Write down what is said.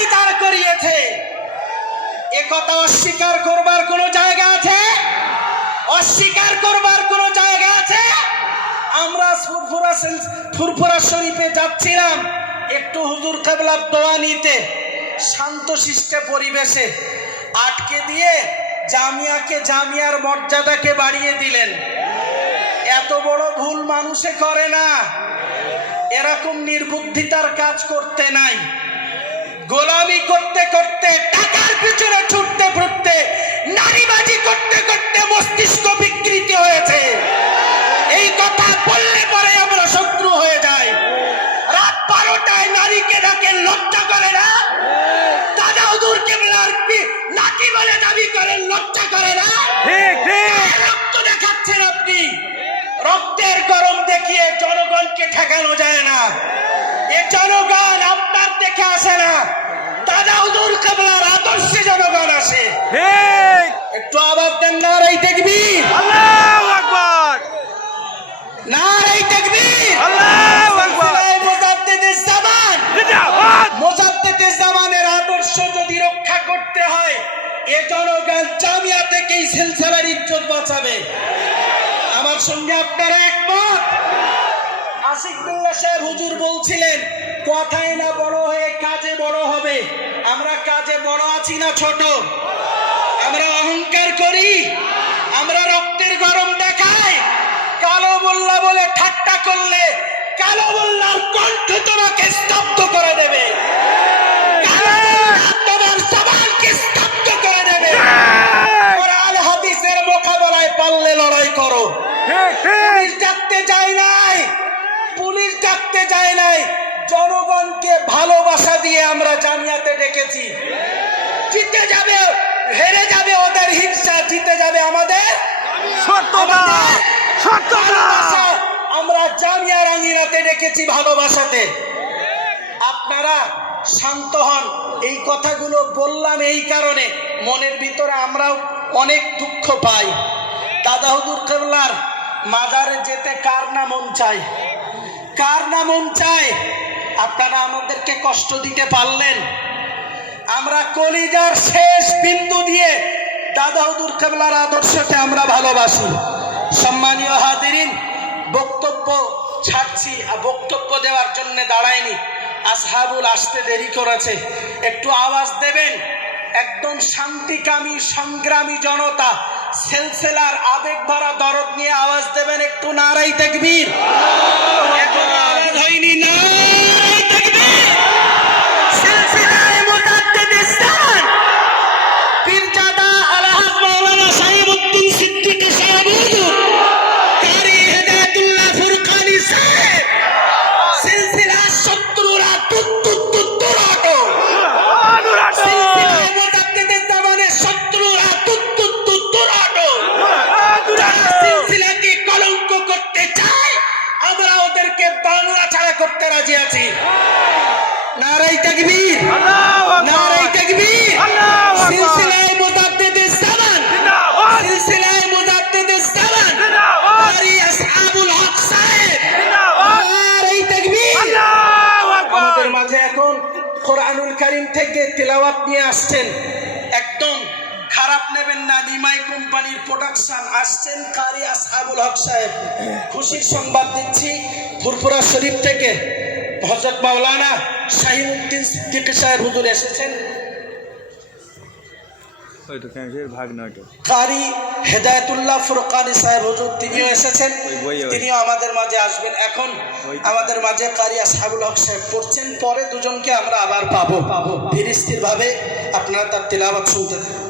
তারাই দাঁড় করিয়েছে। এ কথা অস্বীকার করবার কোনো জায়গা আছে? অস্বীকার করবার কোনো জায়গা আছে? আমরা ফুরফুরা ফুরফুরা শরীফে যাচ্ছিলাম একটু হুজুর কেবলার দোয়া নিতে, শান্ত শিষ্টে পরিবেশে। আটকে দিয়ে জামিয়াকে জামিয়ার মর্যাদাকে বাড়িয়ে দিলেন। এত বড় ভুল মানুষে করে না। এরকম নির্বুদ্ধিতার কাজ করতে নাই। গোলামি করতে করতে টাকার পিছনে ছুটতে ফুটতে নারীবাজি করতে করতে মস্তিষ্ক বিকৃতি হয়েছে। এই কথা বললে পরে আমরা শত্রু হয়ে যাই। রাত বারোটায় নারীকে ডাকে লজ্জা করে না? দাদা হুজুর কেবলার নাকি বলে দাবি করেন লজ্জা করে না? রক্ত দেখাচ্ছেন আপনি? রক্তের গরম দেখিয়ে জনগণকে ঠেকানো যায় না। এ জনগণ আপনার দেখে আসে না। দাদা হুজুর কেবলার আদর্শে জনগণ আসে একটু আবার দেন নারাই আল্লাহু আকবার। নারাই দেখবীর আল্লাহু আকবার। মোজাদ্দেদের জামান। জিন্দাবাদ। মোজাদ্দেদের জামানের আদর্শ যদি রক্ষা করতে হয় এ জনগণ জামিয়া থেকেই সিলসিলার ইজ্জত বাঁচাবে। আমার সঙ্গে আপনারা একমত? আশিক বিল্লাহ সাহেব হুজুর কথায় না বড় হয়ে কাজে বড় হবে। আমরা কাজে বড় আছি না ছোট? আমরা অহংকার করি। আমরা রক্তের গরম দেখাই। কালো মোল্লা বলে ঠাট্টা করলে কালো মোল্লার কণ্ঠ তোমাকে স্তব্ধ করে দেবে। তোমার স্তব্ধ করে দেবে। কোরআন হাদিসের মোকাবেলায় পারলে লড়াই করো। পুলিশ ডাকতে যায় নাই। পুলিশ ডাকতে যায় নাই। জনগণকে ভালোবাসা দিয়ে আমরা জামিয়াতে ডেকেছি। জিতে যাবে হেরে যাবে ওদের হিংসা জিতে যাবে আমাদের আমরা জামিয়া রাঙ্গিনাতে ডেকেছি ভালোবাসাতে। আপনারা শান্ত হন এই কথাগুলো বললাম এই কারণে মনের ভিতরে আমরাও অনেক দুঃখ পাই। দাদা হুজুর কেবলার মাজারে যেতে কার না মন চায়? কার না মন চায়? আপনারা আমাদেরকে কষ্ট দিতে পারলেন। আমরা কলিজার শেষ বিন্দু দিয়ে দাদা হুজুর কেবলার আদর্শকে আমরা ভালোবাসি। সম্মানীয় হাদিরিন বক্তব্য ছাড়ছি আর বক্তব্য দেওয়ার জন্য দাঁড়ায়নি। আসহাবুল আসতে দেরি করেছে। একটু আওয়াজ দেবেন? একদম শান্তিকামী সংগ্রামী জনতা সেলসেলার আবেগ ভরা দরদ নিয়ে আওয়াজ দেবেন একটু নারাই দেখবির এখনও আওয়াজ হয়নি নারাই কোরআনুল থেকে তেলাওয়াত নিয়ে আসছেন, একদম খারাপ নেবেন না, নিমাই কোম্পানির প্রোডাকশন আসছেন কারি আসহাবুল হক সাহেব। খুশির সংবাদ দিচ্ছি ফুরফুরা শরীফ থেকে। হজরত মাওলানা শাহিউদ্দিন সিদ্দিক সাহেব হুজুর এসেছেন। ভাগ নয়টা কারি হেদায়তুল্লাহ ফুরকানি সাহেব হুজুর তিনিও এসেছেন তিনিও আমাদের মাঝে আসবেন। এখন। আমাদের মাঝে কারি আসহাবুল হক সাহেব পড়ছেন পরে দুজনকে আমরা আবার পাবো। পাবো আপনারা তার তিলাবাদ শুনতে।